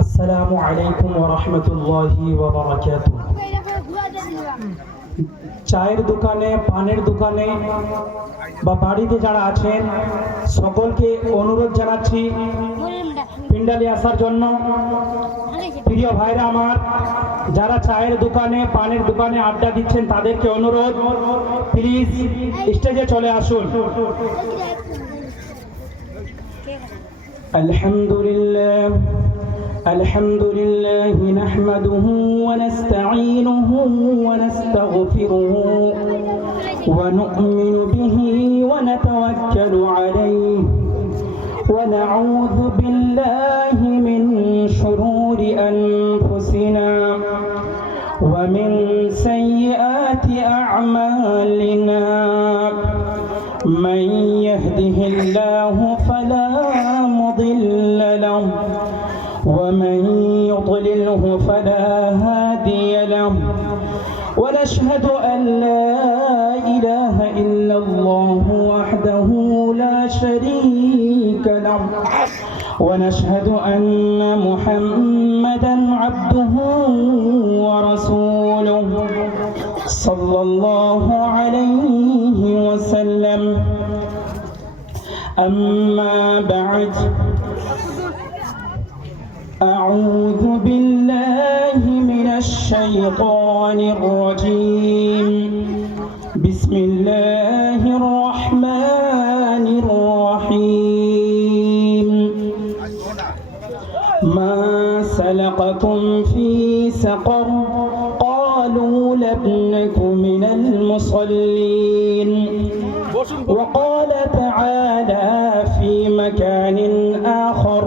আসসালামু আলাইকুম ওয়া রাহমাতুল্লাহি ওয়া বারাকাতুহু। চায়ের দোকানে, পানের দোকানে বা বাড়িতে যারা আছেন সকলকে অনুরোধ জানাচ্ছি পিন্ডালে আসার জন্য। প্রিয় ভাইরা আমার, যারা চায়ের দোকানে, পানের দোকানে আড্ডা দিচ্ছেন তাদেরকে অনুরোধ, প্লিজ স্টেজে চলে আসুন। আলহামদুলিল্লাহ الحمد لله نحمده ونستعينه ونستغفره ونؤمن به ونتوكل عليه ونعوذ بالله من شرور أنفسنا ومن سيئات أعمالنا من يهده الله فلا مضل له ومن يضلله فلا هادي له ونشهد أن لا إله إلا الله وحده لا شريك له ونشهد أن محمدا عبده ورسوله صلى الله عليه وسلم. أما بعد، أعوذ بالله من الشيطان الرجيم. بسم الله الرحمن الرحيم. ما سلككم في سقر قالوا لم نك من المصلين. وقال تعالى في مكان آخر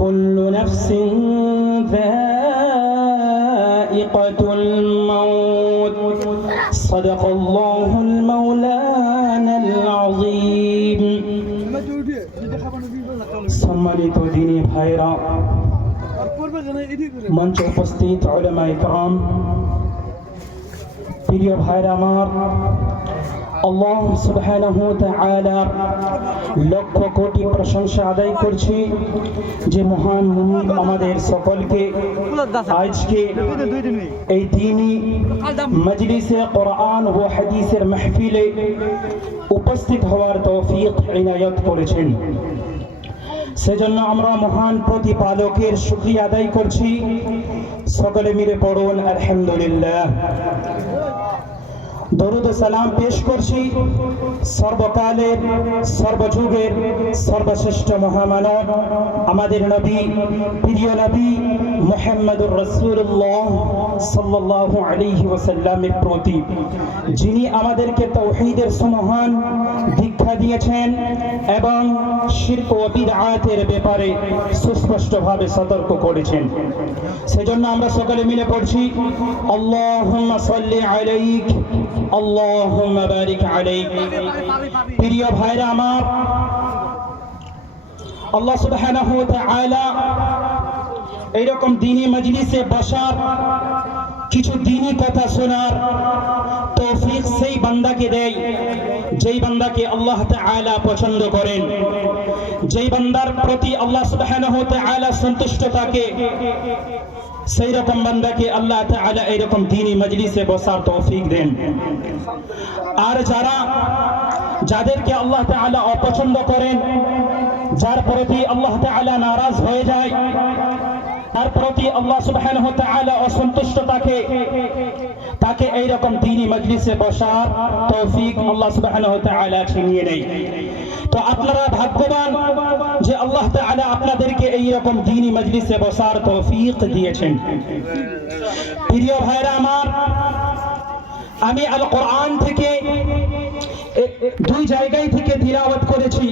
كل نفس ذائقة الموت. صدق الله المولانا العظيم. সম্মানিত দিনী ভাইরা, মঞ্চে উপস্থিত উলামা ইকরাম, প্রিয় ভাইরা আমার, আল্লাহ সুবহানাহু ওয়া তাআলার লক্ষ কোটি প্রশংসা আদায় করছি যে মহান মুনিব আমাদের সকলকে আজকে এই দ্বীনি মজলিসে কোরআন ও হাদিসের মাহফিলে উপস্থিত হওয়ার তৌফিক ইনায়াত করেছেন। সেজন্য আমরা মহান প্রতিপালকের শুকরিয়া আদায় করছি। সকলে মিলে পড়ুন আলহামদুলিল্লাহ। দরুদ ও সালাম পেশ করছি সর্বকালের, সর্বযুগের সর্বশ্রেষ্ঠ মহামানব আমাদের নবী, প্রিয় নবী মুহাম্মদুর রাসূলুল্লাহ সাল্লাল্লাহু আলাইহি ওয়াসাল্লামের প্রতি, যিনি আমাদেরকে তাওহীদের সুমহান দীক্ষা দিয়েছেন এবং শিরক ও বিদআতের ব্যাপারে সুস্পষ্টভাবে সতর্ক করেছেন। সেজন্য আমরা সকলে মিলে পড়ছি আল্লাহুম্মা সাল্লি আলাইক আল্লাহুম্মা বারিক আলাইক। প্রিয় ভাইরা আমার, আল্লাহ সুবহানাহু ওয়া তাআলা এইরকম দ্বীনি মজলিসে বসার, কিছু দ্বীনি কথা শোনার তৌফিক সেই বান্দাকে দেয় যেই বান্দাকে আল্লাহ তাআলা পছন্দ করেন, যেই বান্দার প্রতি আল্লাহ সুবহানাহু ওয়া তাআলা সন্তুষ্ট থাকে, সেই রকম বান্দাকে আল্লাহ তাআলা এরকম দ্বীনি মজলিসে বসার তৌফিক দেন। আর যাদেরকে আল্লাহ তাআলা অপছন্দ করেন, যার প্রতি আল্লাহ তাআলা নারাজ হয়ে যায়, তার প্রতি আল্লাহ সুবহানাহু ওয়া তাআলা অসন্তুষ্ট তাকে এইরকম দ্বীনি মজলিসে বসার তৌফিক আল্লাহ সুবহানাহু ওয়া তাআলা ছিনিয়ে নেয়। তো আপনারা ভাগ্যবান যে আল্লাহ তাআলা আপনাদেরকে এইরকম দ্বীনি মজলিসে বসার তৌফিক দিয়েছেন। প্রিয় ভাইরা আমার, আমি আল কোরআন থেকে দুই জায়গায় থেকে তিলাওয়াত করেছি।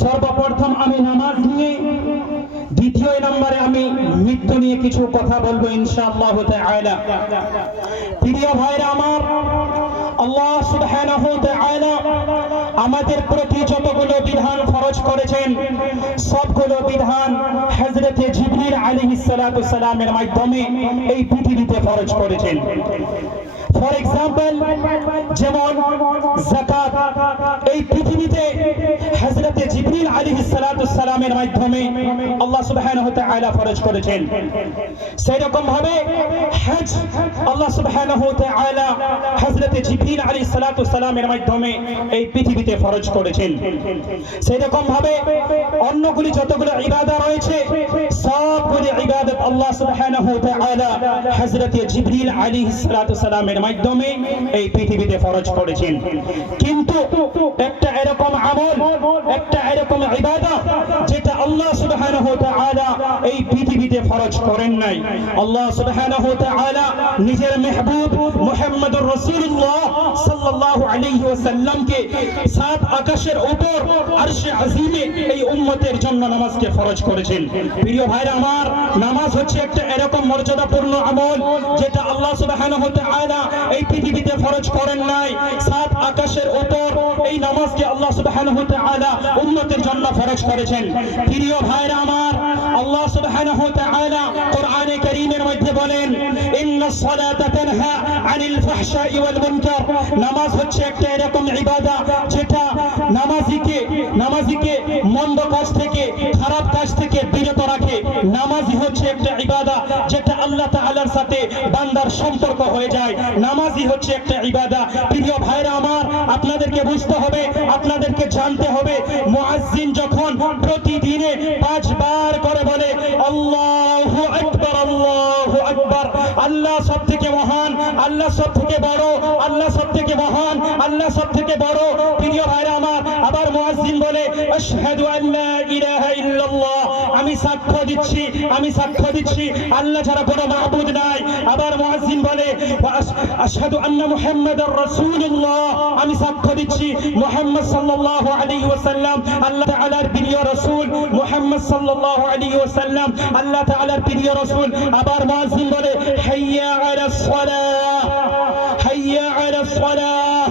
সর্বপ্রথম আমি নামাজ নিয়ে, দ্বিতীয় নম্বরে আমি মৃত্যু নিয়ে কিছু কথা বলবো ইনশাআল্লাহ তাআলা। প্রিয় ভাইরা আমার, আল্লাহ সুবহানাহু ওয়া তাআলা আমাদের প্রতি যতগুলো বিধান ফরজ করেছেন সবগুলো বিধান হযরত জিবরিল আলাইহিস সালাতু সালামের মাধ্যমে এই পৃথিবীতে ফরজ করেছেন। ফর এক্সাম্পল, যেমন যাকাত এই পৃথিবীতে হযরত জিবরিল আলাইহিস সালাতু সালামের মাধ্যমে আল্লাহ সুবহানাহু ওয়া তাআলা ফরজ করেছেন। সেরকম ভাবে হজ আল্লাহ সুবহানাহু ওয়া তাআলা হযরত জিবরিল আলাইহিস সালাতু সালামের মাধ্যমে এই পৃথিবীতে ফরজ করেছেন। সেরকম ভাবে অন্যগুলি যতগুলো ইবাদত রয়েছে সবগুলি ইবাদত আল্লাহ সুবহানাহু ওয়া তাআলা হযরত জিবরিল আলাইহিস সালাতু সালামের মাধ্যমে এই পৃথিবীতে ফরজ করেছেন। কিন্তু একটা এরকম আমল, একটা এরকম ইবাদত যেটা আল্লাহ সুবহানাহু ওয়া তাআলা এই পৃথিবীতে ফরজ করেন নাই। আল্লাহ সুবহানাহু ওয়া তাআলা নিজের মেহবুব মুহাম্মদুর রাসূলুল্লাহ সাল্লাল্লাহু আলাইহি ওয়াসাল্লামকে সাত আকাশের উপর আরশে আজিমে এই উম্মতের জন্য নামাজকে ফরজ করেছেন। প্রিয় ভাইরা আমার, নামাজ হচ্ছে একটা এরকম মর্যাদাপূর্ণ আমল যেটা আল্লাহ সুবহানাহু ওয়া তাআলা এই পৃথিবীতে ফরজ করেন নাই। সাত আকাশের উপর এই নামাজকে আল্লাহ সুবহানাহু ওয়া তাআলা উম্মতের জন্য ফরজ করেছেন। প্রিয় ভাইরা আমার, আল্লাহ সুবহানাহু ওয়া তাআলা কোরআনে কারীমের মধ্যে বলেন, ইন্নাস সালাতা তানহা আনিল ফাহশাই ওয়াল মুনকার। নামাজ হচ্ছে একটা এরকম ইবাদত যেটা নামাজিকে মন্দ কাজ থেকে, খারাপ কাজ থেকে বিরত রাখে। নামাজি হচ্ছে একটা ইবাদত যেটা আল্লাহ তাআলার সাথে বান্দার সম্পর্ক হয়ে যায়। নামাজি হচ্ছে একটা ইবাদত। প্রিয় ভাইরা আমার, আপনাদেরকে বুঝতে হবে, আপনাদেরকে জানতে হবে, মুয়াজ্জিন যখন প্রতিদিনে 5 বার করে বলে আল্লাহু আকবার, আল্লাহু আকবার, আল্লাহ সবথেকে মহান, আল্লাহ সবথেকে বড়, আল্লাহ সবথেকে মহান, আল্লাহ সবথেকে বড়। প্রিয় ভাইরা আমার, আবার মুয়াজ্জিন বলে আশহাদু আল্লা ইলাহা ইল্লাল্লাহ, আমি সাক্ষ্য দিচ্ছি, আমি সাক্ষ্য দিচ্ছি আল্লাহ ছাড়া কোনো মাবুদ নাই। আবার মুয়াজ্জিন বলে আশহাদু আন্না মুহাম্মাদার রাসূলুল্লাহ, আমি সাক্ষ্য দিচ্ছি মুহাম্মদ সাল্লাল্লাহু আলাইহি ওয়াসাল্লাম আল্লাহ তাআলার প্রিয় রাসূল, মুহাম্মদ সাল্লাল্লাহু আলাইহি ওয়াসাল্লাম আল্লাহ তাআলার প্রিয় রাসূল। আবার মুয়াজ্জিন বলে হাইয়া আলাস সালাহ, হাইয়া আলাস সালাহ,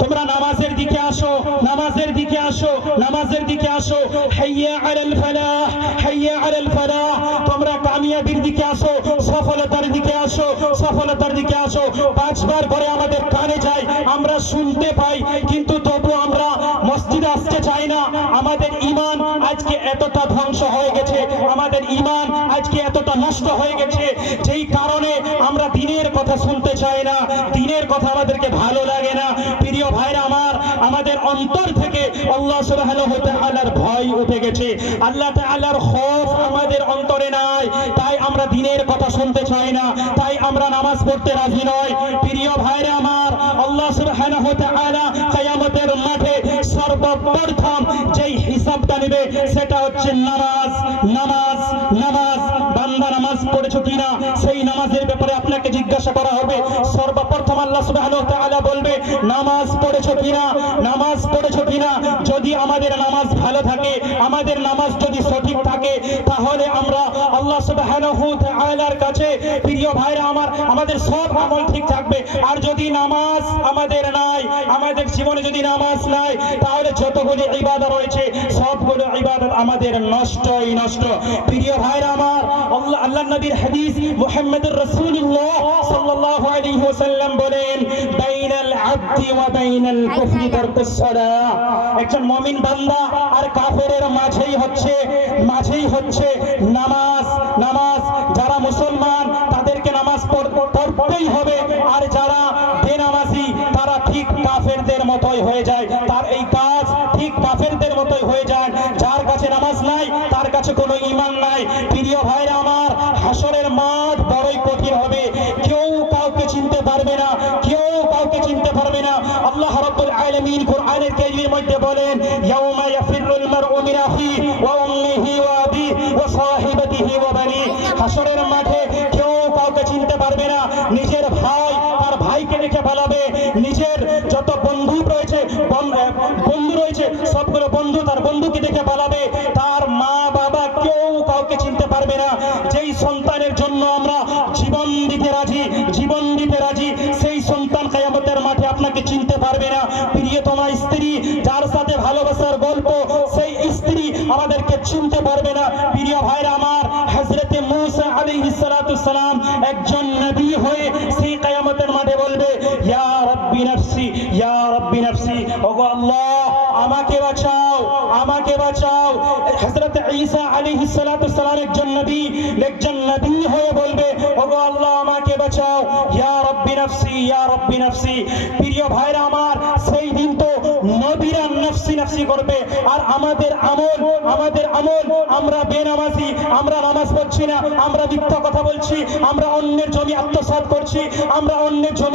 তোমরা নামাজের দিকে আসো, নামাজের দিকে আসো, নামাজের দিকে আসো। হাইয়া আলাল ফালাহ, হাইয়া আলাল ফালাহ, তোমরা কামিয়াবির দিকে আসো, সফলতার দিকে আসো, সফলতার দিকে আসো। 5 বার করে আমাদের কানে যায়, আমরা শুনতে পাই, কিন্তু তবু আমরা মসজিদে আসতে চাই না। আমাদের ঈমান আজকে এতটা ধ্বংস হয়ে গেছে, আমাদের ঈমান আজকে এতটা নষ্ট হয়ে গেছে, যেই কারণে আমরা দ্বীনের কথা শুনতে চাই না, দ্বীনের কথা আমাদেরকে ভালো লাগে না। প্রিয় ভাইরা আমার, আমাদের অন্তর থেকে আল্লাহ সুবহানাহু ওয়া তাআলার ভয় উঠে গেছে, আল্লাহ তাআলার খৌফ আমাদের অন্তরে নাই, তাই আমরা দ্বীনের কথা শুনতে চাই না, তাই আমরা নামাজ পড়তে রাজি নই। প্রিয় ভাইরা আমার, আল্লাহ সুবহানাহু ওয়া তাআলা কিয়ামতের মাঠে সর্বপ্রথম যেই হিসাবটা নেবে সেটা হচ্ছে নামাজ, নামাজ, নামাজ। বান্দা নামাজ পড়েছো কিনা সেই নামাজের ব্যাপারে আপনাকে জিজ্ঞাসা করা হবে। সর্বপ্রথম আল্লাহ সুবহানাহু ওয়া তাআলা বলবে নামাজ পড়েছো কিনা, নামাজ পড়েছো কিনা। যদি আমাদের নামাজ ভালো থাকে, আমাদের নামাজ যদি সঠিক থাকে, তাহলে আমরা আল্লাহ সুবহানাহু ওয়া তাআলার কাছে, প্রিয় ভাইরা আমার, আমাদের সব আমল ঠিক থাকবে। আর যদি নামাজ আমাদের নাই, আমাদের জীবনে যদি নামাজ নাই, তাহলে যতগুলি ইবাদত রয়েছে সবগুলো ইবাদত আমাদের নষ্টই নষ্ট। প্রিয় ভাইরা আমার, আল্লাহর নবীর হাদিস মুহাম্মদুর রাসূলুল্লাহ সাল্লাল্লাহু আলাইহি ওয়াসাল্লাম বলেন বাইনাল আবদি ওয়া বাইনাল কুফরি তারকুস সালাহ। একজন মুমিন বান্দা আর কাফেরের মাঝেই হচ্ছে নামাজ। নামাজ যারা মুসলমান তাদেরকে নামাজ পড়তেই হবে, আর যারা বেনামাজি তারা ঠিক কাফেরদের মতোই হয়ে যায়, তার এই কাজ ঠিক কাফেরদের মতোই হয়ে যায়। যার কাছে নামাজ নাই তার কাছে কোনো ঈমান নাই। প্রিয় ভাইরা আমার, হাসরের মাঠ বড়ই কঠিন হবে, কেউ কাউকে চিনতে পারবে না, কেউ কাউকে চিনতে পারবে না। আল্লাহ রাব্বুল আলামিন কোরআনের কারীমের মধ্যে বলেন ইয়াউমা ইয়াফিরুল মারউ মিন আখিহি ওয়া উম্মিহি ওয়া আবিহি ওয়া সাহিবাতিহি ওয়া বানিহি। হাসরের মাঠে কেউ কাউকে চিনতে পারবে না, নিজের ভাই তার ভাইকে দেখে পালাবে, নিজের যত বন্ধু রয়েছে সবগুলো বন্ধু তার বন্ধুকে দেখে পালাবে, তার মা বাবা কেউ কাউকে চিনতে পারবে না। যেই সন্তানের জন্য আমরা জীবন দিতে রাজি, জীবন দিতে রাজি, সেই সন্তান কিয়ামতের মাঠে আপনাকে সেই কিয়ামতের মাঠে বলবে ইয়া রাব্বি নাফসি ইয়া রাব্বি নাফসি, ওগো আল্লাহ আমাকে বাঁচাও আমাকে বাঁচাও। হযরত ঈসা আলাইহিস সালাতু সালাম একজন নবী হয়ে বলবে ওগো আল্লাহ আমাকে বাঁচাও, ইয়া রাব্বি নাফসি ইয়া রাব্বি নাফসি। প্রিয় ভাইরা আমার, সেই দিন তো নবীরা নফসি নফসি করবে, আর আমাদের আমল আমরা বেনামাজি, আমরা নামাজ পড়ছি না, আমরা মিথ্যা কথা বলছি, আমরা অন্যের জমি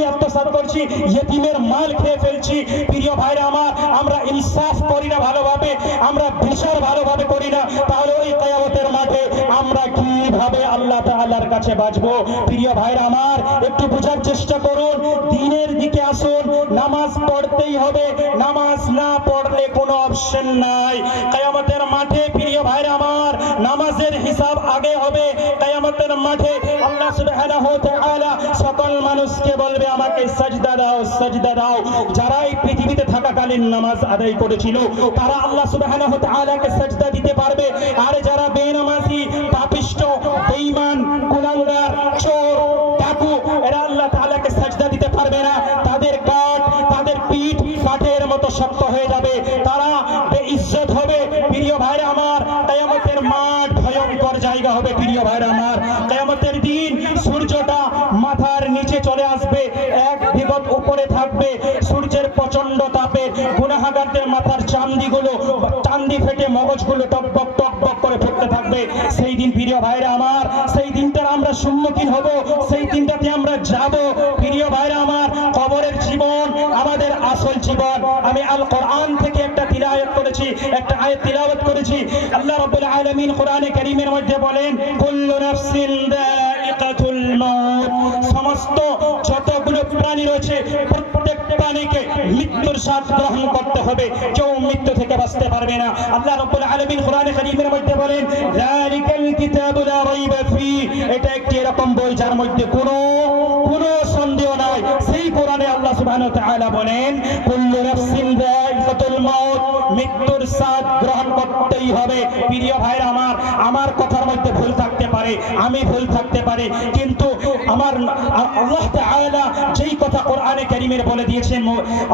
আত্মসাৎ করছি, ইয়েতিমের মাল খেয়ে ফেলছি। প্রিয় ভাইরা আমার, আমরা ইনসাফ করি না ভালোভাবে, আমরা বিচার ভালোভাবে করি না, তাহলে ওই কিয়ামতের মাঠে আমরা কিভাবে আল্লাহ তাআলার কাছে বাঁচবো? প্রিয় ভাইরা আমার, একটু বোঝার চেষ্টা করুন, দিনের দিকে আসুন। নামাজ পড়তেই হবে, নামাজ না পড়লে কোনো অপশন নাই কিয়ামতের মাঠে। প্রিয় ভাইরা আমার, নামাজের হিসাব আগে হবে কিয়ামতের মাঠে। আল্লাহ সুবহানাহু ওয়া তাআলা সকল মানুষকে বলবে আমাকে সাজদা দাও সাজদা দাও। যারা এই পৃথিবীতে থাকাকালীন নামাজ আদায় করেছিল তারা আল্লাহ সুবহানাহু ওয়া তাআলাকে সাজদা দিতে পারবে, আর যারা বেনামাজি, পাপিষ্ঠ, বেঈমান, গুনাহগার, চোর, ডাকু, এরা আল্লাহ তাআলাকে সাজদা দিতে পারবে না। তাদের পিঠ কাঠের মতো শক্ত হয়ে যাবে, তারা বেইজ্জত হবে। প্রিয় ভাইরা আমার, কিয়ামতের মাঠ ভয়ঙ্কর জায়গা হবে। প্রিয় ভাইরা আমার, কিয়ামতের দিন সূর্যটা মাথার নিচে চলে আসবে, এক বিগত উপরে থাকবে। সূর্যের প্রচন্ড তাপে গুনাহগারদের মাথার চান্দি ফেটে মগজগুলো টকবক টকবক করে ফুটতে থাকবে। সেই দিন প্রিয় ভাইরা আমার, সেই দিনটার আমরা সম্মুখীন হব, সেই দিনটাতে আমরা যাব। প্রিয় ভাইরা আমার, কবরের জীবন আমাদের আসল জীবন। আমি আল কোরআন থেকে একটা আয়াত তিলাওয়াত করেছি। আল্লাহ রাব্বুল আলামিন কোরআনে কারীমের মধ্যে বলেন কুল্লু নাফসিন যায়িকাতুল মাউত, সমস্ত যতগুলো প্রাণী রয়েছে প্রত্যেক প্রাণীকে মৃত্যুর স্বাদ গ্রহণ করতে হবে, কেউ মৃত্যু থেকে বাঁচতে পারবে না। আল্লাহ রাব্বুল আলামিন কোরআনে কারীমের মধ্যে বলেন যালিকাল কিতাবু লা রাইবা ফি, এটা একটি এরকম বই যার মধ্যে কোনো সন্দেহ নাই। সেই কোরআনে আল্লাহ সুবহানাহু ওয়া তাআলা বলেন কুল্লু নাফসিন যায়িকাতুল মাউত, মৃত্যুর স্বাদ গ্রহণ করতেই হবে। প্রিয় ভাইরা আমার কথার মধ্যে ভুল থাকতে পারে, আমি ভুল থাকতে পারি, কিন্তু আল্লাহ তাআলা যেই কথা কোরআনে কারীমের বলে দিয়েছেন,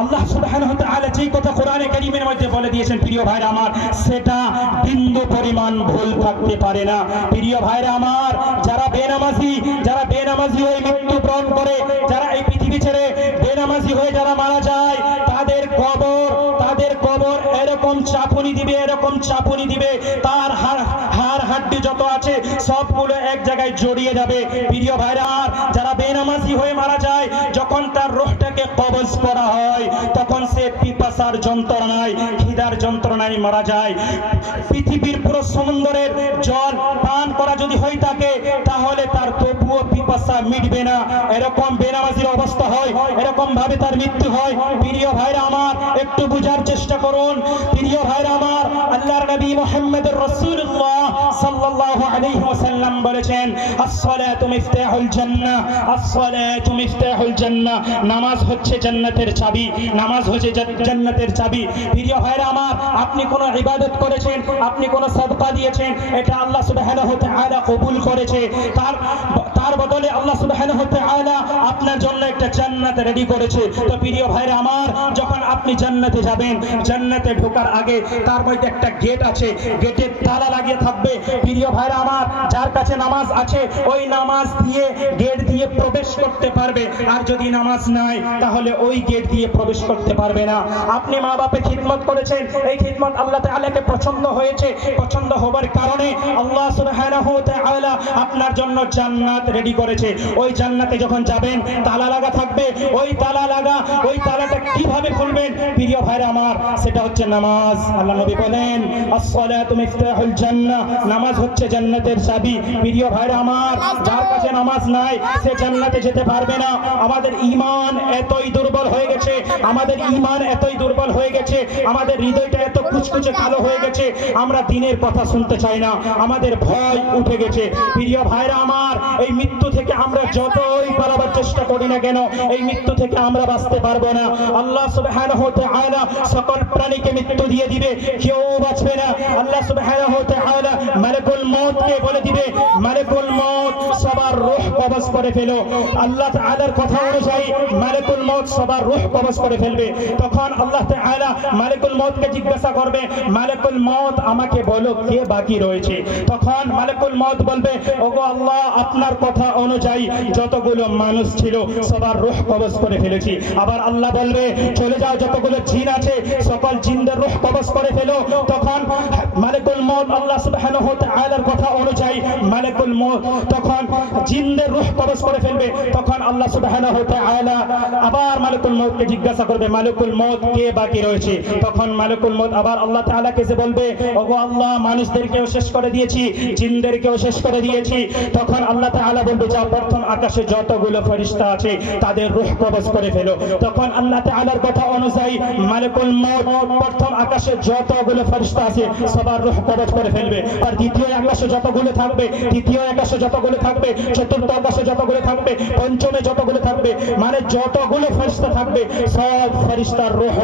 আল্লাহ সুবহানাহু ওয়া তাআলা যেই কথা কোরআনে কারীমের মধ্যে বলে দিয়েছেন, প্রিয় ভাইরা আমার, সেটা বিন্দু পরিমাণ ভুল থাকতে পারে না। প্রিয় ভাইরা আমার, যারা বেনামাজি হয়ে মৃত্যুবরণ করে, যারা এই পৃথিবী ছেড়ে বেনামাজি হয়ে যারা মারা যায়, তাদের কবর এরকম চাপুনি দিবে, তার হাড় হাড্ডি যত আছে সবগুলো এক জায়গায় জড়িয়ে যাবে। প্রিয় ভাইরা, যারা বেনামাজি হয়ে মারা যায়, যখন তার রূহটাকে কবজ করা হয়, তখন সে পিপাসার যন্ত্রণায়, খিদার যন্ত্রণায় মারা যায়। পৃথিবীর পুরো সমুদ্রের জল পান করা যদি হয়ে থাকে, তাহলে তার তবুও পিপাসা মিটবে না। এরকম বেনামাজির অবস্থা হয়, এরকম ভাবে তার মৃত্যু হয়। প্রিয় ভাইরা আমার, একটু বুঝার চেষ্টা করুন। প্রিয় ভাইরা আমার, আল্লাহর নবী মুহাম্মদুর রাসূলুল্লাহ সাল্লাল্লাহু আলাইহি ওয়াসাল্লাম বলেছেন as-salatu miftahul জান্নাহ, as-salatu miftahul জান্নাহ, নামাজ হচ্ছে জান্নাতের চাবি, নামাজ হচ্ছে জান্নাতের চাবি। প্রিয় ভাইরা আমার, আপনি কোন ইবাদত করেছেন, আপনি কোন সাদকা দিয়েছেন, এটা আল্লাহ সুবহানাহু ওয়া তাআলা কবুল করেছে। তার বদলে আল্লাহ সুবহানাহু ওয়া তাআলা আপনার জন্য একটা জান্নাত রেডি করেছে। তো প্রিয় ভাইরা আমার, যখন আপনি জান্নাতে যাবেন, জান্নাতে ঢোকার আগে তার মধ্যে একটা গেট আছে, গেটের তালা লাগিয়ে থাকবে। প্রিয় ভাইরা আমার, যার কাছে নামাজ আছে ওই নামাজ দিয়ে গেট দিয়ে প্রবেশ করতে পারবে, আর যদি নামাজ নাই তাহলে ওই গেট দিয়ে প্রবেশ করতে পারবে না। আপনি মা বাপে খিদমত করেছেন, এই খিদমত আল্লাহ তাআলাকে পছন্দ হয়েছে, পছন্দ হবার কারণে আল্লাহ সুবহানাহু ওয়া তাআলা আপনার জন্য জান্নাত রেডি করেছে। ওই জান্নাতে যখন যাবেন, তালা লাগা থাকবে, ওই তালাটা কিভাবে খুলবেন? প্রিয় ভাইরা আমার, সেটা হচ্ছে নামাজ। আল্লাহ নবী বলেন as-salatu miftahul জান্নাহ, নামাজ হচ্ছে জান্নাতের চাবি। প্রিয় ভাইরা আমার, যার কাছে নামাজ নাই সে জান্নাতে যেতে পারবে না। আমাদের ঈমান এতই দুর্বল হয়ে গেছে, আমাদের হৃদয়টা এত কুচকুচে কালো হয়ে গেছে, আমরা দ্বীনের কথা শুনতে চাই না, আমাদের ভয় উঠে গেছে। প্রিয় ভাইরা আমার, এই মৃত্যু থেকে আমরা যতই পালাবার চেষ্টা করি না কেন এই মৃত্যু থেকে আমরা বাঁচতে পারবো না। আল্লাহ সুবহানাহু ওয়া তাআলা সকল প্রাণীকে মৃত্যু দিয়ে দিবে, কেউ বাঁচবে না। আল্লাহ সুবহানাহু ওয়া তাআলা মালাকুল মউতকে বলে দিবে, মালাকুল মউত সবার রূহ কবজ করে ফেলো। আল্লাহ তাআলার কথা অনুযায়ী মালাকুল মউত সবার রূহ কবজ করে ফেলবে। তখন আল্লাহ তাআলা মালাকুল মউতকে জিজ্ঞাসা করবে, মালাকুল মউত আমাকে বলো কে বাকি রয়েছে। তখন মালাকুল মউত বলবে, ওগো আল্লাহ আপনার কথা অনুযায়ী যতগুলো মানুষ ছিল সবার রূহ কবজ করে ফেলেছি। আবার আল্লাহ বলবে, চলে যাও, যতগুলো জিন আছে সকল জিনদের রূহ কবজ করে ফেলো। তখন মালাকুল মউত আল্লাহ সুবহানাহু ওয়া তাআলার কথা অনুযায়ী মালাকুল মউত তখন জিনদের রূহ কবজ করে ফেলবে। তখন আল্লাহ সুবহানাহু ওয়া তাআলা আবার মালাকুল মউতকে জিজ্ঞাসা করবে, মালাকুল মউত কে বাকি রয়েছে। তখন মালাকুল মউত আবার আল্লাহ তাআলাকে যে বলবে, ওগো আল্লাহ মানুষদেরকেও শেষ করে দিয়েছি, জিনদেরকেও শেষ করে দিয়েছি। তখন আল্লাহ তাআলা বলবে, যাও প্রথম আকাশে যতগুলো ফেরেশতা আছে তাদের রূহ কবজ করে ফেলো। তখন আল্লাহ তাআলার কথা অনুযায়ী মালাকুল মউত প্রথম আকাশে যতগুলো ফেরেশতা আছে সবার রূহ কবজ করে ফেলবে। আর দ্বিতীয় আকাশে যতগুলো থাকবে, তৃতীয় আকাশে যতগুলো থাকবে, চতুর্থ আকাশে যতগুলো থাকবে, পঞ্চমে যতগুলো থাকবে, মানে যতগুলো ফেরেশতা থাকবে সব ফেরেশতার রূহ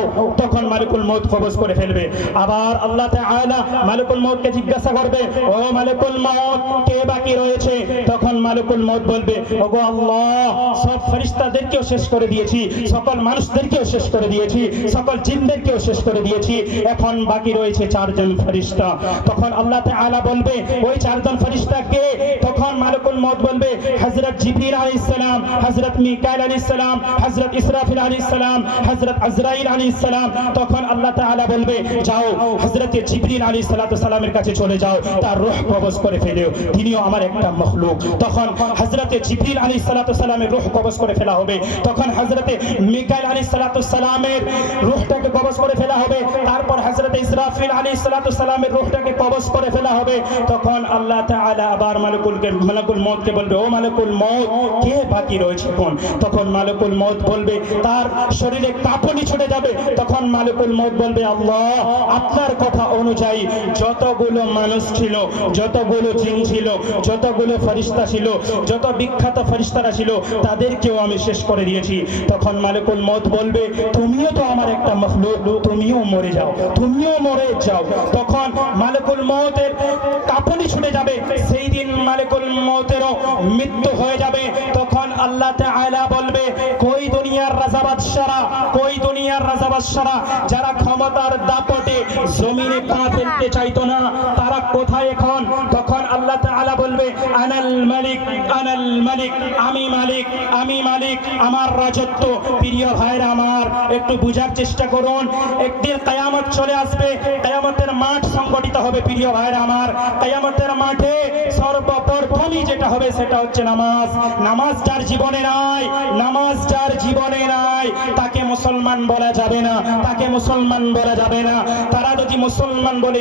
তখন মালাকুল মউত কবজ করে ফেলবে। আবার আল্লাহ তাআলা মালাকুল মউতকে জিজ্ঞাসা করবে, ও মালাকুল মউত কে বাকি রয়েছে। তখন মালাকুল মউত বলবে, ওগো আল্লাহ সব ফেরেশতাদেরকেও শেষ করে দিয়েছি, সকল মানুষদেরকেও শেষ করে দিয়েছি, সকল জিনদেরকেও শেষ করে দিয়েছি, এখন বাকি রয়েছে চারজন ফেরেশতা। তখন আল্লাহ তাআলা বলবে, ওই চারজন ফেরেশতা কে? তখন মালাকুল মউত বলবে, হযরত জিবরিল আলাইহিস সালাম, হযরত মিকাইল আলাইহিস সালাম, হযরত ইসরাফিল আলাইহিস সালাম, হযরত আজরাইল আলাইহিস সালাম। তখন আল্লাহ তাআলা বলবে, যাও হযরত জিবরিল আলাইহিস সালামের কাছে চলে যাও, তার রূহ কবজ করে ফেলো, তিনিও আমার একটা মখলুক। তখন হযরত জিবরিল আলাইহিস সালামের রূহ কবজ করে ফেলা হবে। তখন হযরত মিকাইল আলাইহিস সালামের রূহটাকে কবজ করে ফেলা হবে। তারপর হযরত ইসরাফিল আলাইহিস সালামের রূহটাকে কবজ করে ফেলা হবে। তখন আল্লাহ তাআলা আবার মালাকুল মউতকে বলবে, ও মালাকুল মউত কে বাকি রয়েছে কোন? তখন মালাকুল মউত বলবে, তার শরীরে কাঁপুনি ছুটে যাবে। তখন মালাকুল মউত বলবে, আল্লাহ আপনার কথা অনুযায়ী যতগুলো মানুষ ছিল, যতগুলো জিন ছিল, যতগুলো ফেরেশতা ছিল, যত বিখ্যাত ফেরেশতারা ছিল তাদেরকেও আমি শেষ করে দিয়েছি। তখন মালাকুল মউত বলবে, তুমিও তো আমার একটা মখলুক, তুমিও মরে যাও, তুমিও মরে যাও। তখন মালাকুল মউতের কাঁপুনি ছুটে যাবে, সেই দিন মালাকুল মউতেরও মৃত্যু হয়ে যাবে। তখন আল্লাহ তাআলা বলবে, কই দুনিয়ার রাজা বাদশারা, কই দুনিয়ার রাজা বাদশারা যারা ক্ষমতার দাপটে জমিনে পা ফেলতে চাইতো না, তারা কোথায় এখন? তখন আল্লাহ তাআলা বলবে, আনাল মালিক, আনাল মালিক, আমি মালিক, আমি মালিক, আমার রাজত্ব। প্রিয় ভাইরা আমার, একটু বুঝার চেষ্টা করুন। একদিন কিয়ামত চলে আসবে, কিয়ামতের মাঠ সংগঠিত হবে। প্রিয় ভাইরা আমার, কিয়ামতের মাঠে সর্বপ্রথমই যেটা হবে সেটা হচ্ছে নামাজ। নামাজ যার জীবনে নাই, নামাজ যার জীবনে নাই, তাকে মুসলমান বলা যাবে না, তাকে মুসলমান বলা যাবে না। তারা যদি মুসলমান বলে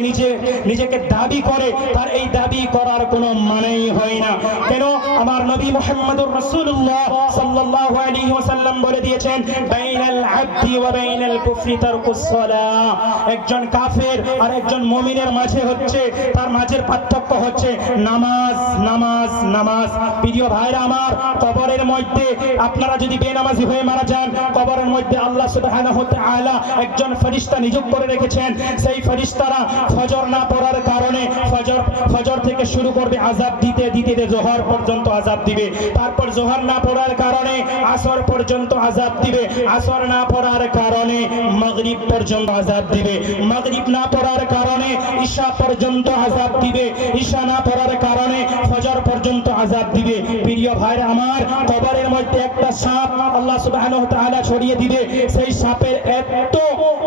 নিজেকে দাবি করে, তার এই দাবি করার কোনো মানেই হয় না। কেন? আমার নবী মুহাম্মদুর রাসূলুল্লাহ সাল্লাল্লাহু আলাইহি ওয়াসাল্লাম বলে দিয়েছেন, বাইনাল আবদি ওয়া বাইনাল কুফরি তারকুস সালাহ। একজন কাফের আর একজন মুমিনের মাঝে হচ্ছে, তার মাঝের পার্থক্য হচ্ছে নামাজ, নামাজ, নামাজ। প্রিয় ভাইরা আমার, কবরের মধ্যে আপনারা যদি বেনামাজি হয়ে মারা যান, কবরের মধ্যে আল্লাহ সুবহানাহু ওয়া তাআলা একজন ফেরেশতা নিযুক্ত করে রেখেছেন। সেই ফেরেশতারা ফজর না পড়ার কারণে ফজর থেকে শুরু করবে আযাব দিতে দিতে জোহর পর্যন্ত আযাব দিবে। তারপর জোহর না পড়ার কারণে আসর পর্যন্ত আযাব দিবে। আসর না পড়ার কারণে মাগরিব পর্যন্ত আযাব দিবে। মাগরিব না পড়ার কারণে ঈশা পর্যন্ত আযাব দিবে। ঈশা না পড়ার কারণে ফজর পর্যন্ত আযাব দিবে। প্রিয় ভাইরা আমার, কবরের মধ্যে একটা সাপ আল্লাহ সুবহানাহু ওয়া তাআলা ছড়িয়ে দিবে। সেই সাপের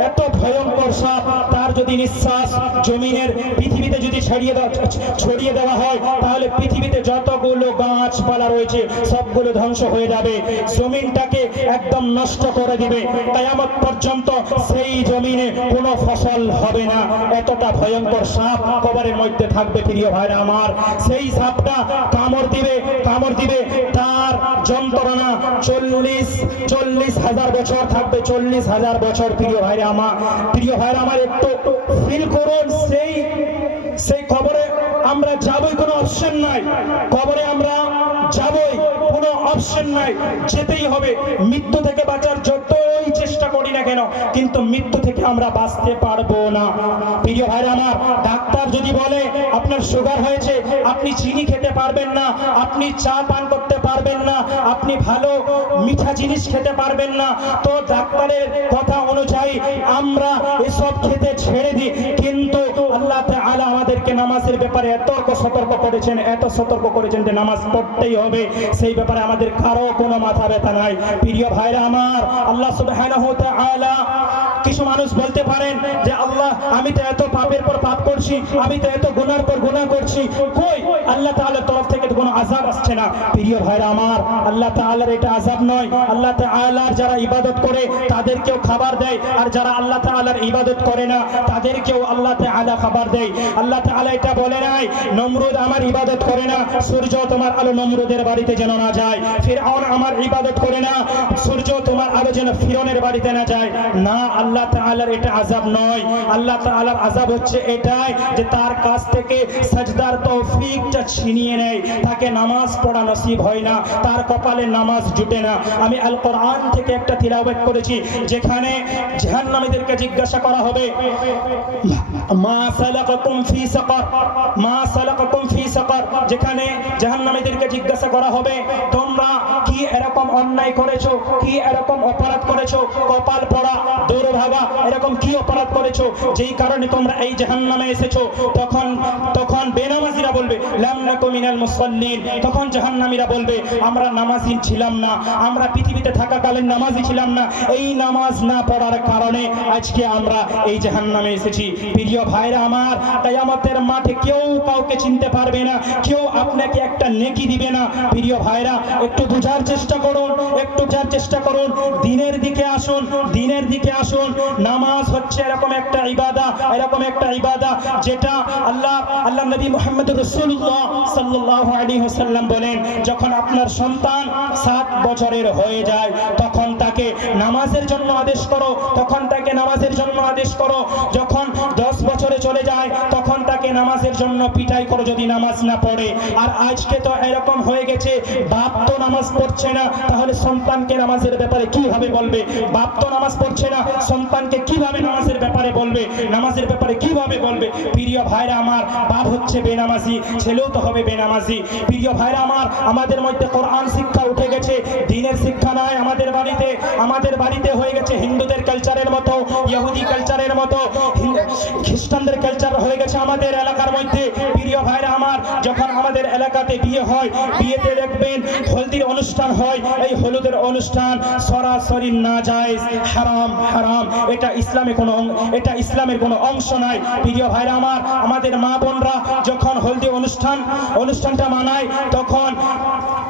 এত ভয়ঙ্কর সাপ, তার যদি নিঃশ্বাস জমিনের পৃথিবীতে যদি ছড়িয়ে দেওয়া হয়, তাহলে পৃথিবীতে যতগুলো গাছপালা রয়েছে সবগুলো ধ্বংস হয়ে যাবে, জমিনটাকে একদম নষ্ট করে দিবে। কিয়ামত পর্যন্ত সেই জমিনে কোনো ফসল হবে না। এতটা ভয়ঙ্কর সাপ কবরের মধ্যে থাকবে। প্রিয় ভাইরা আমার, সেই সাপটা কামড় দিবে, তার যন্ত্রণা 40,000 বছর থাকবে, 40,000 বছর। প্রিয় ভাইরা আমার, একটু ফিল করুন, সেই কবরে আমরা যাবই, কোনো অপশন নাই। কবরে আমরা যাবই, কোনো অপশন অপশন নাই, যেতেই হবে। মৃত্যু থেকে বাঁচার যতই চেষ্টা করি না কেন, কিন্তু মৃত্যু থেকে আমরা বাঁচতে পারবো না। প্রিয় ভাইরা আমার, ডাক্তার যদি বলে আপনার সুগার হয়েছে, আপনি চিনি খেতে পারবেন না, আপনি চা পান করতে পারবেন না, আপনি ভালো মিঠা জিনিস খেতে পারবেন না, তো ডাক্তারের কথা অনুযায়ী আমরা এসব খেতে ছেড়ে দিই। কিন্তু আল্লাহ তাআলা আমাদেরকে নামাজের ব্যাপারে এত সতর্ক করেছেন, এত সতর্ক করেছেন যে নামাজ পড়তেই হবে। সেই ব্যাপারে আমাদের কারো কোনো মাথা ব্যথা নাই। প্রিয় ভাইরা আমার, আল্লাহ সুবহানাহু ওয়া তাআলা, কিছু মানুষ বলতে পারেন যে আল্লাহ, আমি তো এত পাপের পর পাপ করছি, আমি তো এত গুনার পর গুনাহ করছি, কই আল্লাহ তাআলার তরফ থেকে তো কোনো আযাব আসছে না। প্রিয় ভাইরা আমার, আল্লাহ তাআলার এটা আযাব নয়। আল্লাহ তাআলার যারা ইবাদত করে তাদেরকেও খাবার দেয়, আর যারা আল্লাহ তাআলার ইবাদত করে না তাদেরকেও আল্লাহ তাআলা খাবার দেয়। আল্লাহ তাআলা এটা বলে নাই নমরুদ আমার ইবাদত করে না, সূর্য তোমার আলো নমরুদের বাড়িতে যেন না যায়, ফিরআউন আমার ইবাদত করে না, সূর্য তোমার আলো যেন ফিরআউনের বাড়িতে না যায়। না, আল্লাহ তাআলার এটা আযাব নয়। আল্লাহ তাআলার আযাব হচ্ছে এটাই যে তার কাছ থেকে সাজদার তৌফিকটা ছিনিয়ে নেয়, তাকে নামাজ পড়া নসিব হয় না, তার কপালে নামাজ জুটে না। আমি আল কোরআন থেকে একটা তিলাওয়াত করেছি, যেখানে জাহান্নামীদেরকে জিজ্ঞাসা করা হবে, মা সালাকাকুম ফি সাকার, মা সালাকাকুম ফি সাকার, যেখানে জাহান্নামীদেরকে জিজ্ঞাসা করা হবে তোমরা কি এরকম অন্যায় করেছো, কি এরকম অপরাধ করেছো, কপাল পড়া, দুর্ভাগা, এরকম কি অপরাধ করেছো যেই কারণে তোমরা এই জাহান্নামে এসেছো। তখন বেনামাজিরা বলবে লাম নাকু মিনাল মুসাল্লিন, তখন জাহান্নামীরা বলবে আমরা নামাজি ছিলাম না, আমরা পৃথিবীতে থাকাকালীন নামাজি ছিলাম না, এই নামাজ না পড়ার কারণে আজকে আমরা এই জাহান্নামে এসেছি। প্রিয় ভাইরা আমার, কিয়ামতের মাঠে কেউ কাউকে চিনতে পারবে না, কেউ আপনাকে একটা নেকি দিবে না। প্রিয় ভাইরা, একটু বোঝার চেষ্টা করুন, একটু বোঝার চেষ্টা করুন, দিনের দিকে আসুন, দিনের দিকে আসুন। নামাজ হচ্ছে এরকম একটা ইবাদত, এরকম একটা ইবাদত যেটা আল্লাহ নবী মুহাম্মদ রাসূলুল্লাহ সাল্লাল্লাহু আলাইহি ওয়াসাল্লাম বলেন, যখন আপনার সন্তান 7 বছরের হয়ে যায় তখন তাকে নামাজের জন্য আদেশ করো, তখন তাকে নামাজের জন্য আদেশ করো। যখন 10 বছরে চলে যায় তখন তাকে নামাজের জন্য পিটাই করো যদি নামাজ না পড়ে। আর আজকে তো এরকম হয়ে গেছে, বাপ তো নামাজ পড়ছে না, তাহলে সন্তানকে নামাজের ব্যাপারে কিভাবে বলবে? বাপ তো নামাজ পড়ছে না, সন্তানকে কিভাবে নামাজের ব্যাপারে বলবে? নামাজের ব্যাপারে কিভাবে বলবে? প্রিয় ভাইরা আমার, বাপ হচ্ছে বেনামাজি, ছেলেও তো হবে বেনামাজি। প্রিয় ভাইরা আমার, আমাদের মধ্যে কোরআন শিক্ষা উঠে গেছে, দ্বীনের শিক্ষা নাই আমাদের বাড়িতে। আমাদের বাড়িতে হয়ে গেছে হিন্দুদের কালচারের মতো, ইহুদি কালচারের মতো, খ্রিস্টানদের কালচার হয়ে গেছে আমাদের এলাকার মধ্যে। প্রিয় ভাইরা আমার, যখন আমাদের এলাকাতে বিয়ে হয়, বিয়েতে দেখবেন হলদির অনুষ্ঠান হয়, এই হলুদের অনুষ্ঠান সরাসরি নাজায়েজ, হারাম, হারাম। এটা ইসলামের কোনো অংশ নাই। প্রিয় ভাইরা আমার, আমাদের মা বোনরা যখন হলদি অনুষ্ঠানটা মানায় তখন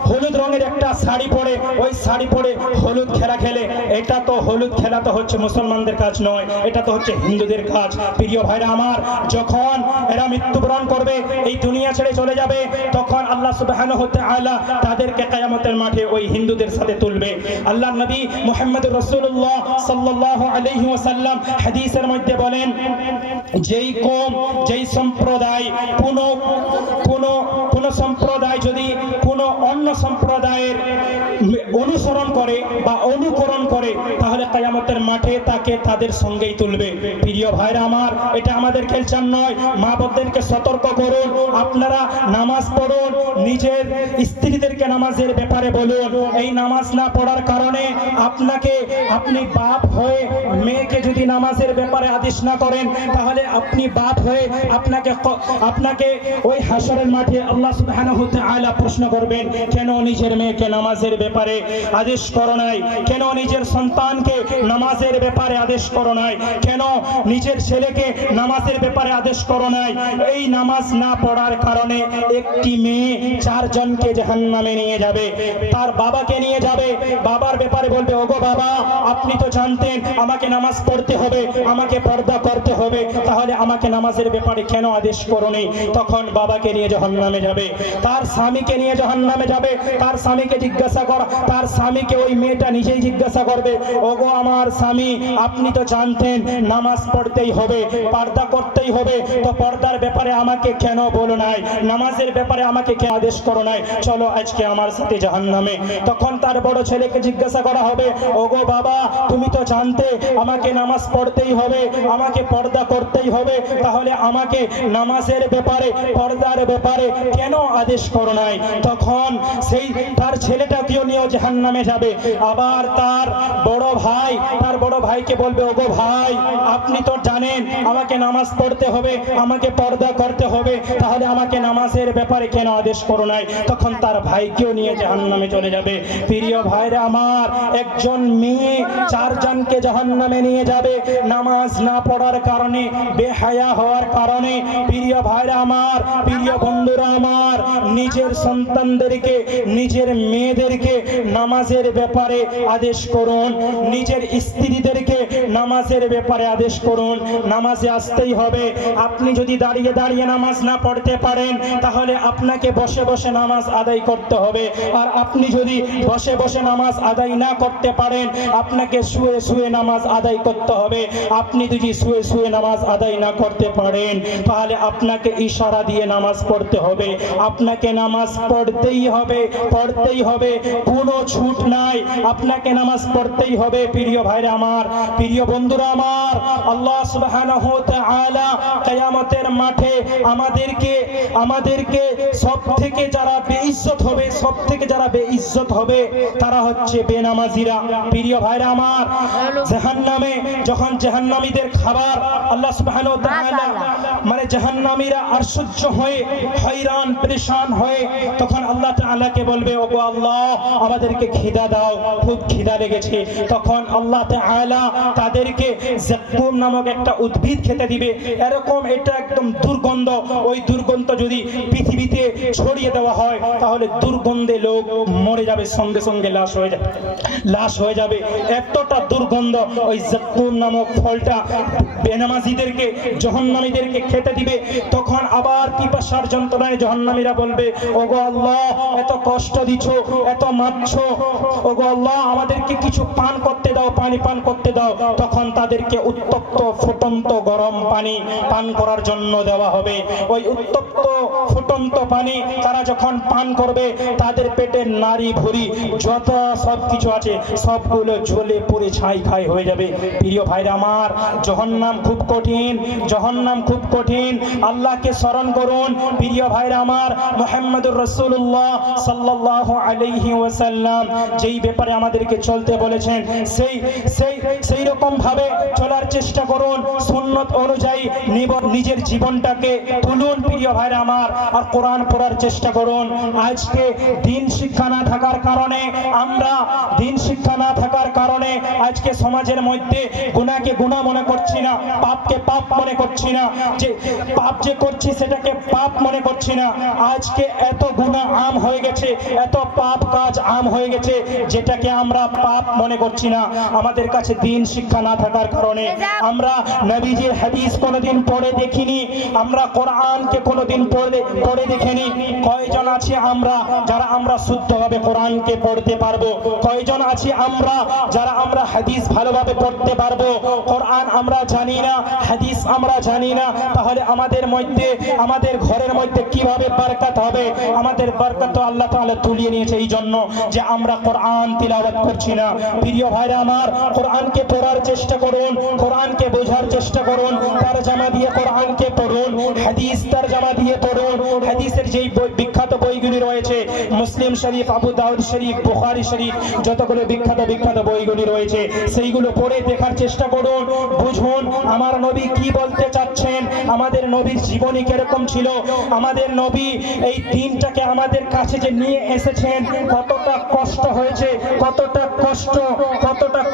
হলুদ রঙের একটা শাড়ি পরে, ওই শাড়ি পরে হলুদ খেলা খেলে। এটা তো হলুদ খেলা তো হচ্ছে মুসলমানদের কাজ নয়, এটা তো হচ্ছে হিন্দুদের কাজ। প্রিয় ভাইরা আমার, যখন এরা মৃত্যুবরণ করবে, এই দুনিয়া ছেড়ে চলে যাবে, তখন আল্লাহ সুবহানাহু ওয়া তাআলা তাদেরকে কিয়ামতের মাঠে ওই হিন্দুদের সাথে তুলবে। আল্লাহর নবী মুহাম্মদ রাসূলুল্লাহ সাল্লাল্লাহু আলাইহি ওয়াসাল্লাম হাদিসের মধ্যে বলেন, যেই কওম, যেই সম্প্রদায়, কোন সম্প্রদায় যদি কোন অন্য সম্প্রদায়ের অনুসরণ করে বা অনুকরণ করে, তাহলে কিয়ামতের মাঠে তাকে তাদের সঙ্গেই তুলবে। প্রিয় ভাইরা আমার, এটা আমাদের খেলচান নয়। মা বোনদেরকে সতর্ক করুন, আপনারা নামাজ পড়ুন, নিজের স্ত্রীদেরকে নামাজের ব্যাপারে বলুন। এই নামাজ না পড়ার কারণে আপনি বাপ হয়ে মেয়েকে যদি নামাজের ব্যাপারে আদেশ না করেন, তাহলে আপনি বাপ হয়ে আপনাকে ওই হাসরের মাঠে আল্লাহ সুবহানাহু ওয়া তাআলা প্রশ্ন করবেন, কেন নিজের মেয়েকে নামাজের ব্যাপারে আদেশ করো নাই, কেন নিজের সন্তানকে নামাজের ব্যাপারে আদেশ করো নাই, কেন নিজের ছেলেকে নামাজের ব্যাপারে আদেশ করো নাই। এই নামাজ না পড়ার কারণে একটি মেয়ে 4 জনকে জাহান্নামে নিয়ে যাবে, তার বাবাকে নিয়ে যাবে, বাবার ব্যাপারে ব্যাপারে বলবে, ওগো বাবা আপনি তো জানতেন আমাকে নামাজ পড়তে হবে, আমাকে পর্দা করতে হবে, তাহলে আমাকে নামাজের ব্যাপারে কেন আদেশ করোনি? তখন বাবাকে নিয়ে জাহান্নামে যাবে, তার স্বামীকে নিয়ে জাহান্নামে যাবে। তার স্বামীকে জিজ্ঞাসা করা, তার স্বামীকে ওই মেয়েটা নিজেই জিজ্ঞাসা করবে, ওগো আমার স্বামী আপনি তো জানতেন নামাজ পড়তেই হবে, পর্দা করতেই হবে, তো পর্দার ব্যাপারে আমাকে কেন বলো নাই? নামাজের ব্যাপারে আমাকে কেন আদেশ করো নাই? চলো আজকে আমার সাথে জাহান্নামে। তখন তার বড় ছেলেকে জিজ্ঞাসা করা হবে, ওগো বাবা তুমি তো জানতে আমাকে নামাজ পড়তেই হবে, আমাকে পর্দা করতেই হবে, তাহলে আমাকে নামাজের ব্যাপারে পর্দার ব্যাপারে কেন আদেশ করো নাই? তখন সেই তার ছেলেটাকেও নিয়েও জাহান্নামে যাবে। আবার তার বড় ভাইকে বলবে, ওগো ভাই আপনি তো জানেন আমাকে নামাজ পড়তে হবে, আমাকে পর্দা করতে হবে, তাহলে আমাকে নামাজের ব্যাপারে কেন আদেশ করো নাই? তখন তার ভাইকেও নিয়ে জাহান্নামে চলে যাবে। প্রিয় ভাইরা আমার, একজন মেয়ে চারজনকে জাহান্নামে নিয়ে যাবে নামাজ না পড়ার কারণে, বেহায়া হওয়ার কারণে। প্রিয় ভাইরা আমার, প্রিয় বন্ধুরা আমার, নিজের সন্তানদেরকে, নিজের মেয়েদেরকে নামাজের ব্যাপারে আদেশ করুন, নিজের স্ত্রীদেরকে নামাজের ব্যাপারে আদেশ করুন। নামাজে আসতেই হবে। আপনি যদি দাঁড়িয়ে দাঁড়িয়ে নামাজ না পড়তে পারেন, তাহলে আপনাকে বসে বসে নামাজ আদায় করতে হবে। আর আপনি যদি বসে বসে নামাজ আদায় না করতে পারেন, আপনাকে শুয়ে শুয়ে নামাজ আদায় করতে হবে। আপনি যদি শুয়ে শুয়ে নামাজ আদায় না করতে পারেন, তাহলে আপনাকে ইশারা দিয়ে নামাজ পড়তে হবে। আপনাকে নামাজ পড়তেই হবে, পড়তেই হবে, কোনো ছুট নাই, আপনাকে নামাজ পড়তেই হবে। প্রিয় ভাইরা আমার, প্রিয় বন্ধুরা আমার, আল্লাহ সুবহানাহু ওয়া তাআলা কিয়ামতের মাঠে আমাদেরকে সবথেকে যারা বেইজ্জত হবে, সবথেকে যারা বেইজ্জত হবে তারা হচ্ছে বেনামাজিরা। প্রিয় ভাইরা আমার, জাহান্নামে যখন জাহান্নামীদের খাবার আল্লাহ সুবহানাহু ওয়া তাআলা মানে জাহান্নামীরা আশ্চর্য হয়ে হয়রান পেরেশান হয়ে তখন আল্লাহ তাআলাকে বলবে, ওগো আল্লাহ আমাদেরকে খিদা দাও, খুব খিদা লেগেছে। তখন আল্লাহ তাআলা তাদেরকে যাকুম নামক একটা উদ্ভিদ খেতে দিবে। এরকম এটা একদম দুর্গন্ধ, ওই দুর্গন্ধ যদি পৃথিবীতে ছড়িয়ে দেওয়া হয় তাহলে দুর্গন্ধে লোক মরে যাবে, সঙ্গে সঙ্গে লাশ হয়ে যাবে। এতটা দুর্গন্ধ ওই যাকুম নামক ফলটা বেনামাজিদেরকে, জাহান্নামীদেরকে খেতে দিবে। তখন আবার পিপাসার যন্ত্রণায় জাহান্নামীরা বলবে, ওগো আল্লাহ এত কষ্ট দিছো, এত মারছো, ওগো আল্লাহ আমাদেরকে কিছু পান করতে দাও, পানি পান করতে দাও। তখন তাদেরকে উত্তপ্ত ফুটন্ত গরম পানি পান করার জন্য দেওয়া হবে। ওই উত্তপ্ত ফুটন্ত পানি তারা যখন পান করবে, তাদের পেটের নাড়ি ভুঁড়ি যত সব কিছু আছে সবগুলো জ্বলে পুড়ে ছাই খাই হয়ে যাবে। প্রিয় ভাইরা আমার, জাহান্নাম খুব কঠিন, জাহান্নাম খুব কঠিন। আল্লাহকে স্মরণ করুন। প্রিয় ভাইরা আমার, মুহাম্মদুর রাসূলুল্লাহ সাল্লাল্লাহু আলাইহি ওয়াসাল্লাম যেই ব্যাপারে আমাদেরকে চলতে বলেছেন, সেই রকম ভাবে চলার চেষ্টা করুন। সুন্নত অনুযায়ী নিজের জীবনটাকে তুলুন। প্রিয় ভাইরা আমার, আর কোরআন পড়ার চেষ্টা করুন। আজকে দিন শিক্ষা না থাকার কারণে আজকে সমাজের মধ্যে গুনাহকে গুনাহ মনে করছি না, পাপকে পাপ মনে করছি না, যে পাপ যে করছি সেটাকে পাপ মনে করছি না। আজকে এত গুনাহ আম হয়ে গেছে, এত পাপ কাজ আম হয়ে গেছে, যেটাকে আমরা পাপ মনে করছি না। আমাদের কাছে দিন শিক্ষা না থাকার কারণে আমরা নবীজির হাদিস কোনোদিন পড়ে দেখিনি, আমরা কোরআনকে কোনোদিন পড়ে দেখিনি। কয়জন আছি আমরা যারা আমরা শুদ্ধভাবে কোরআনকে পড়তে পারবো? কয়জন আছি আমরা যারা আমরা হাদিস ভালোভাবে পড়তে পারবো? কোরআন আমরা জানি না, হাদিস আমরা জানি না, তাহলে আমাদের মধ্যে, আমাদের ঘরের মধ্যে কিভাবে বরকত হবে? আমাদের বরকত তো আল্লাহ তাআলা তুলিয়ে নিয়েছে এই জন্য যে আমরা কোরআন তিলাওয়াত করছি না। প্রিয় ভাইরা আমার, কোরআনকে পড়ার চেষ্টা করুন, কোরআনকে বোঝার চেষ্টা করুন, তরজমা দিয়ে কোরআনকে পড়ুন, হাদিস তরজমা দিয়ে পড়ুন। হাদিসের যেই বিখ্যাত বইগুলি রয়েছে, মুসলিম শরীফ, আবু দাউদ শরীফ, বুখারী শরীফ, যতগুলো বিখ্যাত বইগুলি রয়েছে সেইগুলো পড়ে দেখার চেষ্টা করুন, বুঝুন আমার নবী কি বলতে চাচ্ছেন, আমাদের নবীর জীবনী কিরকম ছিল, আমাদের নবী এই দিনটাকে আমাদের কাছে যে নিয়ে এসেছেন কতটা কষ্ট হয়েছে, কতটা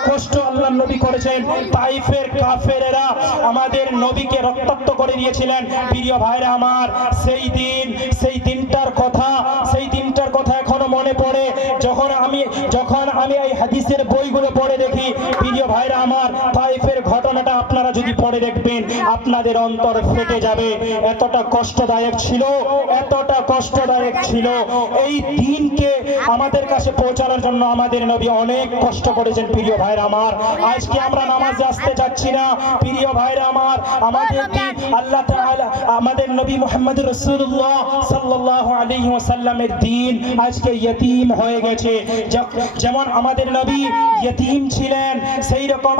কষ্ট আল্লাহর নবী করেছেন। তাইফের কাফেরেরা আমাদের নবীকে রক্তাক্ত করে দিয়েছিলেন। প্রিয় ভাইরা আমার, সেই দিনটার কথা এখনো মনে পড়ে। যখন আমি এই হাদিসের বইগুলো পড়ে দেখি প্রিয় ভাইরা আমার, তায়েফের ঘটনাটা আপনারা যদি পড়ে দেখবেন আপনাদের অন্তর ফেটে যাবে। এতটা কষ্টদায়ক ছিল, এতটা কষ্টদায়ক ছিল। এই দিনকে আমাদের কাছে পৌঁছানোর জন্য আমাদের নবী অনেক কষ্ট করেছেন প্রিয় ভাইরা আমার। আজকে আমরা নামাজে আসতে চাচ্ছি না প্রিয় ভাইরা আমার। আমাদের দিন আল্লাহ তাআলা, আমাদের নবী মুহাম্মদ রাসূলুল্লাহ সাল্লাল্লাহু আলাইহি ওয়াসাল্লামের দিন আজকে ইয়তীম হয়ে গেছে। যেমন আমাদের নবী ইয়তীম ছিলেন, সেই রকম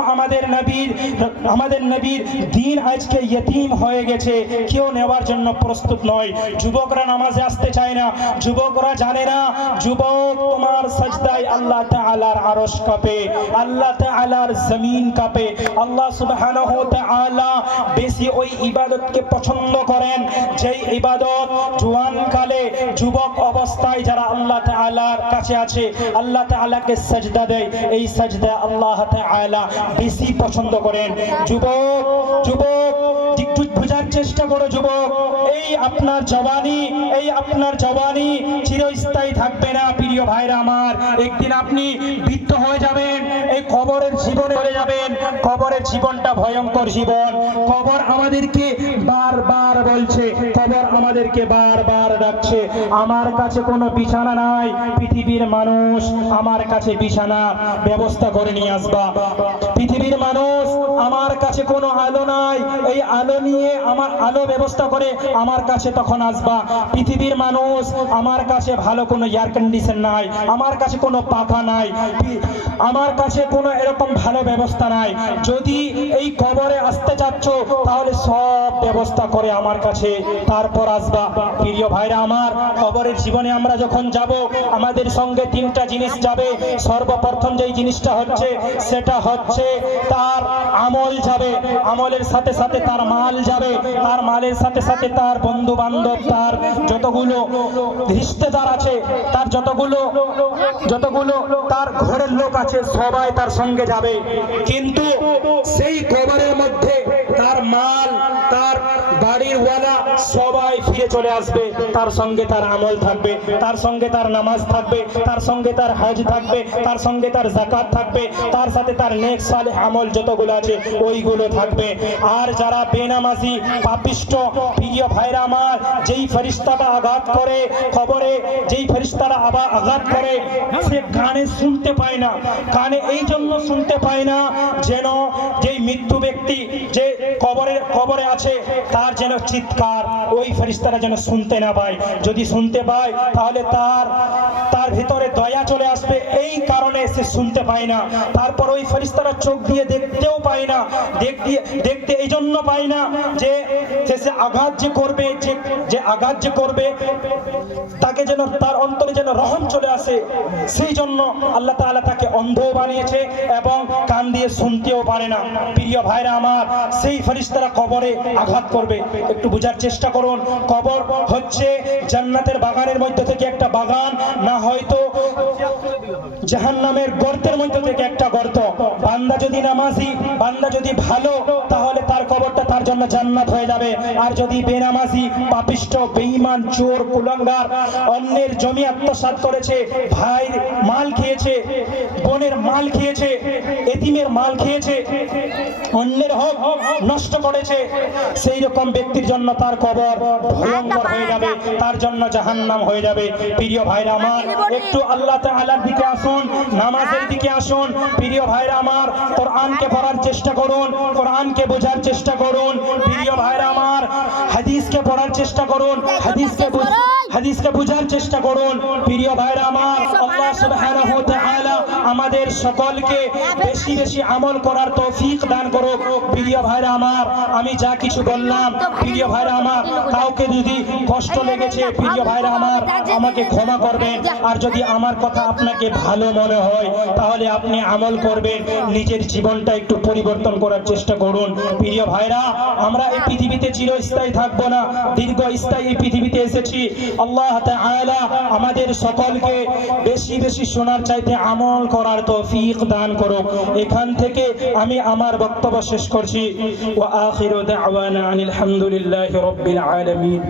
আমাদের নবীর দিন আজকে ইয়তীম হয়ে গেছে। কেউ নেওয়ার জন্য প্রস্তুত নয়। যুবকরা নামাজে আসতে চায় না, যুবকরা জানে না যুবক তোমার সাজদায় আল্লাহ তাআলার আরশ কাঁপে, আল্লাহ তাআলার জমিন কাঁপে। আল্লাহ সুবহানাহু ওয়া তাআলা বেশি ওই ইবাদতকে পছন্দ করেন যেই ইবাদত জওয়ান কালে যুবক অবস্থায় যারা আল্লাহ তাআলার কাছে আছে, আল্লাহ তাআলাকে সাজদা দেয়, এই সাজদা আল্লাহ তাআলা বেশি পছন্দ করেন। যুবক একটু বোঝার চেষ্টা করো যুবক, এই আপনার জওয়ানি চিরস্থায়ী থাকবে না প্রিয় ভাইরা আমার। একদিন আপনি বৃদ্ধ হয়ে যাবেন, এই কবরের জীবনে চলে যাবেন। কবরের জীবনটা ভয়ঙ্কর জীবন। কবর আমাদেরকে বারবার বলছে, কবর আমাদেরকে বারবার ডাকছে, আমার কাছে কোনো বিছানা নাই পৃথিবীর মানুষ, আমার কাছে বিছানা ব্যবস্থা করে নিয়ে আসবা। পৃথিবীর মানুষ, আমার কাছে কোনো আলো নাই, এই আলো নিয়ে আমার আলো ব্যবস্থা করে আমার কাছে তখন আসবা। পৃথিবীর মানুষ, আমার কাছে ভালো কোনো এয়ার কন্ডিশন নাই, আমার কাছে কোনো পাখা নাই, আমার কাছে কোনো এরকম ভালো ব্যবস্থা নাই। যদি এই কবরে আসতে চাচ্ছ তাহলে সব ব্যবস্থা করে আমার কাছে তারপর আসবা। প্রিয় ভাইরা আমার, কবরের জীবনে আমরা যখন যাব আমাদের সঙ্গে তিনটা জিনিস যাবে। সর্বপ্রথম যেই জিনিসটা হচ্ছে সেটা হচ্ছে তার আমল যাবে, আমলের সাথে সাথে তার মাল যাবে, তার মালের সাথে সাথে তার বন্ধু বান্ধব, তার যতগুলো রিশতেদার আছে, তার যতগুলো তার ঘরের লোক আছে সবাই তার সঙ্গে যাবে। কিন্তু সেই কবরের মধ্যে তার মাল, তার বাড়ির ওয়ালা সবাই ফিরে চলে আসবে। তার সঙ্গে তার আমল থাকবে, তার সঙ্গে তার নামাজ থাকবে, তার সঙ্গে তার হজ থাকবে, তার সঙ্গে তার যাকাত থাকবে, তার সাথে তার নেক সালেহ আমল যতগুলো আছে ওইগুলো থাকবে। আর যারা বেনামাজি পাপিষ্ট প্রিয় ভাইরা আমার, যেই ফেরেশতাটা আঘাত করে কবরে, যেই ফেরেশতারা আঘাত করে সে কানে শুনতে পায় না। কানে এই জন্য শুনতে পায় না যেন যেই মৃত্যু ব্যক্তি যে কবরে আছে তার যেন চিৎকার ওই ফেরেশতারা যেন শুনতে না পায়। যদি শুনতে পায় তাহলে তার ভিতরে দয়া চলে আসবে, এই কারণে সে শুনতে পায় না। তারপর ওই ফেরেশতারা চোখ দিয়ে দেখতেও পায় না, দেখতে এই জন্য পায় না যে সে আঘাত যে করবে তাকে যেন তার অন্তরে যেন রহম চলে আসে। সেই জন্য আল্লাহ তাআলা তাকে অন্ধ বানিয়েছে এবং কান দিয়ে শুনতেও পারে না। প্রিয় ভাইরা আমার, সেই ফেরেশতারা কবরে আঘাত করবে। একটু বোঝার চেষ্টা করুন, কবর হচ্ছে জান্নাতের বাগানের মধ্যে থেকে একটা বাগান, না হয়তো জাহান্নামের গর্তের মধ্যে থেকে একটা গর্ত। বান্দা যদি নামাজি, বান্দা যদি ভালো, তাহলে তার কবরটা তার জন্য জান্নাত হয়ে যাবে। আর যদি বেনামাজি, পাপিষ্ট, বেঈমান, চোর, কুলাঙ্গার, অন্যের জমি আত্মসাৎ করেছে, ভাইয়ের মাল খেয়েছে, বোনের মাল খেয়েছে, এতিমের মাল খেয়েছে, অন্যের হক নষ্ট করেছে, সেই রকম ব্যক্তির জন্য তার কবর ভয়ঙ্কর হয়ে যাবে, তার জন্য জাহান্নাম হয়ে যাবে। প্রিয় ভাইরা আমার, একটু আল্লাহ তাআলার দিকে আসুন, নামাজের দিকে আসুন। প্রিয় ভাইরা আমার, কোরআনকে পড়ার চেষ্টা করুন, কোরআনকে বোঝার চেষ্টা করুন। প্রিয় ভাইরা আমার, হাদিসকে পড়ার চেষ্টা করুন, হাদিসকে বোঝার চেষ্টা করুন। প্রিয় ভাইরা আমার, আল্লাহ সুবহানাহু ওয়া তাআলা আমাদের সকলকে বেশি বেশি আমল করার তৌফিক দান করুক। প্রিয় ভাইরা আমার, আমি যা কিছু বললাম প্রিয় ভাইরা আমার, কাউকে যদি কষ্ট লেগেছে প্রিয় ভাইরা আমার আমাকে ক্ষমা করবেন। আর যদি আমার কথা আপনাকে ভালো মনে হয় তাহলে আপনি আমল করবেন, নিজের জীবনটা একটু পরিবর্তন করার চেষ্টা করুন। প্রিয় ভাইরা, আমরা এই পৃথিবীতে চিরস্থায়ী থাকবো না, দীর্ঘস্থায়ী এই পৃথিবীতে এসেছি। আল্লাহ তাআলা আমাদের সকলকে বেশি বেশি শোনার চাইতে আমল করার তৌফিক দান করুক। এখান থেকে আমি আমার বক্তব্য শেষ করছি। ওয়া আখিরু দাওয়ানা আনিল হামদুলিল্লাহি রাব্বিল আলামিন।